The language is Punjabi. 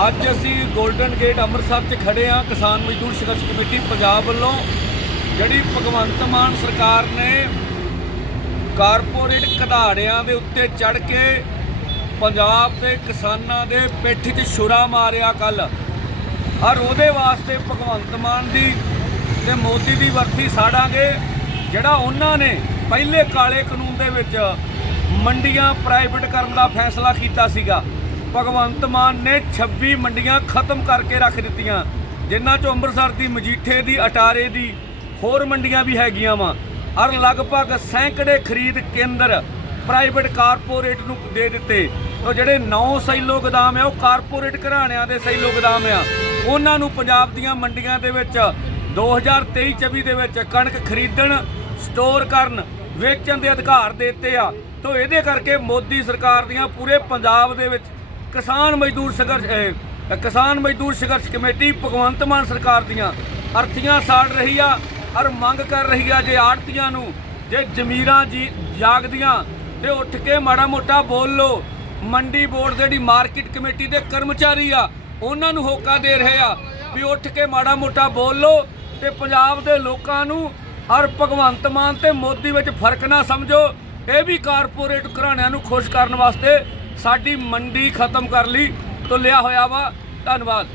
ਅੱਜ ਅਸੀਂ 골ਡਨ ਗੇਟ ਅੰਮ੍ਰਿਤਸਰ 'ਚ ਖੜੇ ਆ ਕਿਸਾਨ ਮਜ਼ਦੂਰ ਸੰਘਰਸ਼ ਕਮੇਟੀ ਪੰਜਾਬ ਵੱਲੋਂ। ਜਿਹੜੀ ਭਗਵੰਤ ਮਾਨ ਸਰਕਾਰ ਨੇ ਕਾਰਪੋਰੇਟ ਘਦਾੜਿਆਂ ਦੇ ਉੱਤੇ ਚੜ ਕੇ ਪੰਜਾਬ ਦੇ ਕਿਸਾਨਾਂ ਦੇ ਪਿੱਠ 'ਚ ਛੁਰਾ ਮਾਰਿਆ ਕੱਲ ਔਰ ਉਹਦੇ ਵਾਸਤੇ ਭਗਵੰਤ ਮਾਨ ਦੀ ਤੇ ਮੋਦੀ ਦੀ ਵਰਤੀ ਸਾੜਾਂਗੇ, ਜਿਹੜਾ ਉਹਨਾਂ ਨੇ ਪਹਿਲੇ ਕਾਲੇ ਕਾਨੂੰਨ ਦੇ ਵਿੱਚ ਮੰਡੀਆਂ ਪ੍ਰਾਈਵੇਟ ਕਰਨ ਦਾ ਫੈਸਲਾ ਕੀਤਾ ਸੀਗਾ। ਭਗਵੰਤ ਮਾਨ ਨੇ 26 ਮੰਡੀਆਂ ਖਤਮ ਕਰਕੇ ਰੱਖ ਦਿੱਤੀਆਂ। ਜਿਨ੍ਹਾਂ ਚੋਂ ਅੰਮ੍ਰਿਤਸਰ ਦੀ ਮਜੀਠੇ ਦੀ, ਅਟਾਰੇ ਦੀ ਹੋਰ ਮੰਡੀਆਂ ਵੀ ਹੈਗੀਆਂ ਵਾ। ਔਰ ਲਗਭਗ ਸੈਂਕੜੇ ਖਰੀਦ ਕੇਂਦਰ ਪ੍ਰਾਈਵੇਟ ਕਾਰਪੋਰੇਟ ਨੂੰ ਦੇ ਦਿੱਤੇ। ਉਹ ਜਿਹੜੇ 9 ਸੈਲੋ ਗੋਦਾਮ ਆ, ਉਹ ਕਾਰਪੋਰੇਟ ਘਰਾਣਿਆਂ ਦੇ ਸੈਲੋ ਗੋਦਾਮ ਆ। ਉਹਨਾਂ ਨੂੰ ਪੰਜਾਬ ਦੀਆਂ ਮੰਡੀਆਂ ਦੇ ਵਿੱਚ 2023-24 ਦੇ ਵਿੱਚ ਕਣਕ ਖਰੀਦਣ, ਸਟੋਰ ਕਰਨ, ਵੇਚਣ ਦੇ ਅਧਿਕਾਰ ਦੇ ਦਿੱਤੇ ਆ। ਤੋਂ ਇਹਦੇ ਕਰਕੇ ਮੋਦੀ ਸਰਕਾਰ ਦੀਆਂ ਪੂਰੇ ਪੰਜਾਬ ਦੇ ਵਿੱਚ ਕਿਸਾਨ ਮਜ਼ਦੂਰ ਸੰਘਰਸ਼ ਕਿਸਾਨ ਮਜ਼ਦੂਰ ਸੰਘਰਸ਼ ਕਮੇਟੀ ਭਗਵੰਤ ਮਾਨ ਸਰਕਾਰ ਦੀਆਂ ਅਰਥੀਆਂ ਸਾੜ ਰਹੀ ਆ, ਔਰ ਮੰਗ ਕਰ ਰਹੀ ਆ ਜੇ ਆੜਤੀਆਂ ਨੂੰ ਜੇ ਜ਼ਮੀਰਾਂ ਜੀ ਜਾਗਦੀਆਂ, ਤੇ ਉੱਠ ਕੇ ਮਾੜਾ ਮੋਟਾ ਬੋਲ ਲੋ ਮੰਡੀ ਬੋਰਡ ਦੇ ਜਿਹੜੀ ਮਾਰਕੀਟ ਕਮੇਟੀ ਦੇ ਕਰਮਚਾਰੀ ਆ, ਉਹਨਾਂ ਨੂੰ ਹੋਕਾ ਦੇ ਰਹੇ ਆ ਵੀ ਉੱਠ ਕੇ ਮਾੜਾ ਮੋਟਾ ਬੋਲ ਲੋ ਤੇ ਪੰਜਾਬ ਦੇ ਲੋਕਾਂ ਨੂੰ ਔਰ ਭਗਵੰਤ ਮਾਨ ਤੇ ਮੋਦੀ ਵਿੱਚ ਫ਼ਰਕ ਨਾ ਸਮਝੋ। ਇਹ ਵੀ ਕਾਰਪੋਰੇਟ ਘਰਾਣਿਆਂ ਨੂੰ ਖੁਸ਼ ਕਰਨ ਵਾਸਤੇ ਸਾਡੀ ਮੰਡੀ ਖਤਮ ਕਰ ਲਈ ਤੁਲਿਆ ਹੋਇਆ ਵਾ। ਧੰਨਵਾਦ।